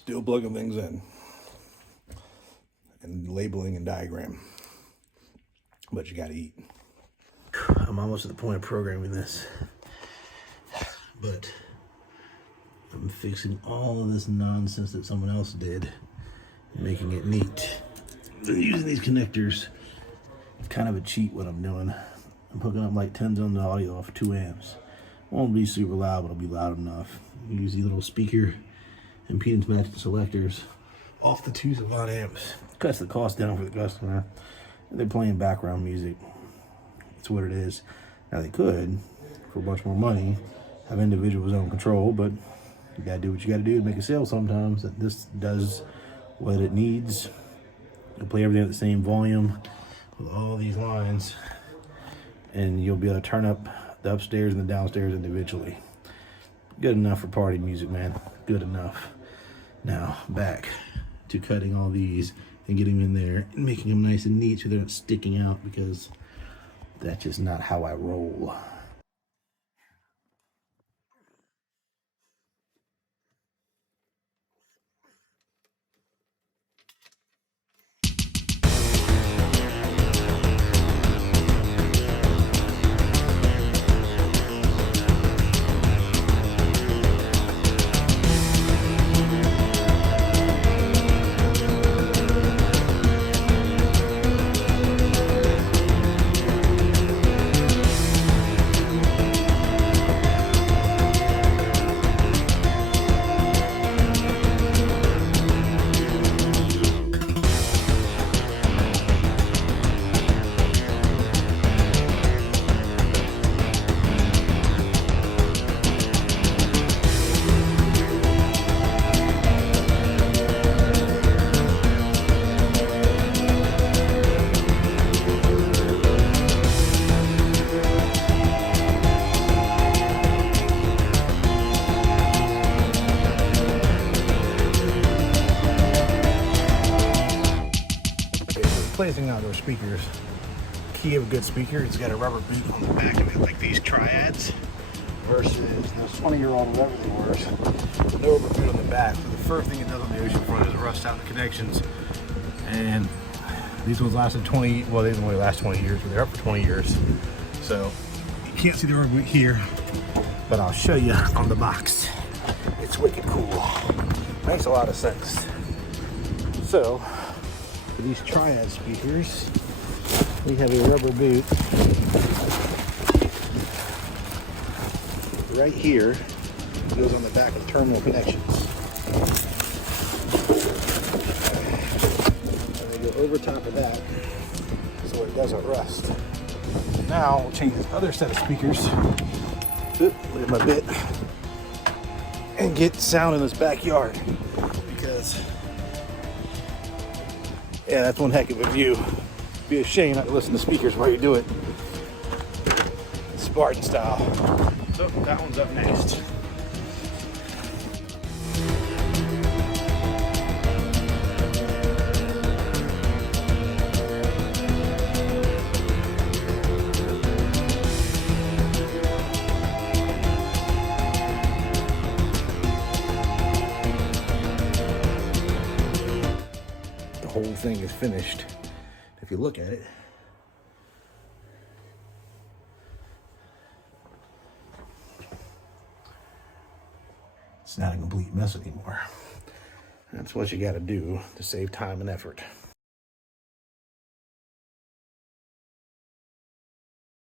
Still plugging things in and labeling and diagram, but you gotta eat. I'm almost at the point of programming this, but I'm fixing all of this nonsense that someone else did and making it neat. So using these connectors, it's kind of a cheat what I'm doing. I'm hooking up like 10 zones of audio off 2 amps. Won't be super loud, but it'll be loud enough. Use these little speaker impedance matching selectors off the 2 Savant amps. Cuts the cost down for the customer. They're playing background music. That's what it is. Now they could, for much more money, have individuals own control, but you gotta do what you gotta do to make a sale sometimes. This does what it needs. You'll play everything at the same volume with all these lines, and you'll be able to turn up the upstairs and the downstairs individually. Good enough for party music, man. Good enough. Now, back to cutting all these and getting them in there and making them nice and neat so they're not sticking out, because that's just not how I roll. Placing out those speakers. Key of a good speaker, it's got a rubber boot on the back of it, like these triads, versus those 20-year-old whatever they were. No rubber boot on the back. So the first thing it does on the ocean front is rust out the connections. And these ones lasted 20, well, they didn't only last 20 years, but they're up for 20 years. So you can't see the rubber boot here, but I'll show you on the box. It's wicked cool. Makes a lot of sense. So for these triad speakers, we have a rubber boot right here. It goes on the back of the terminal connections. And they go over top of that so it doesn't rust. Now we'll change this other set of speakers. Look at my bit. And get sound in this backyard, because yeah, that's one heck of a view. It'd be a shame not to listen to speakers while you do it. Spartan style. So that one's up next. The whole thing is finished. If you look at it, it's not a complete mess anymore. That's what you got to do to save time and effort.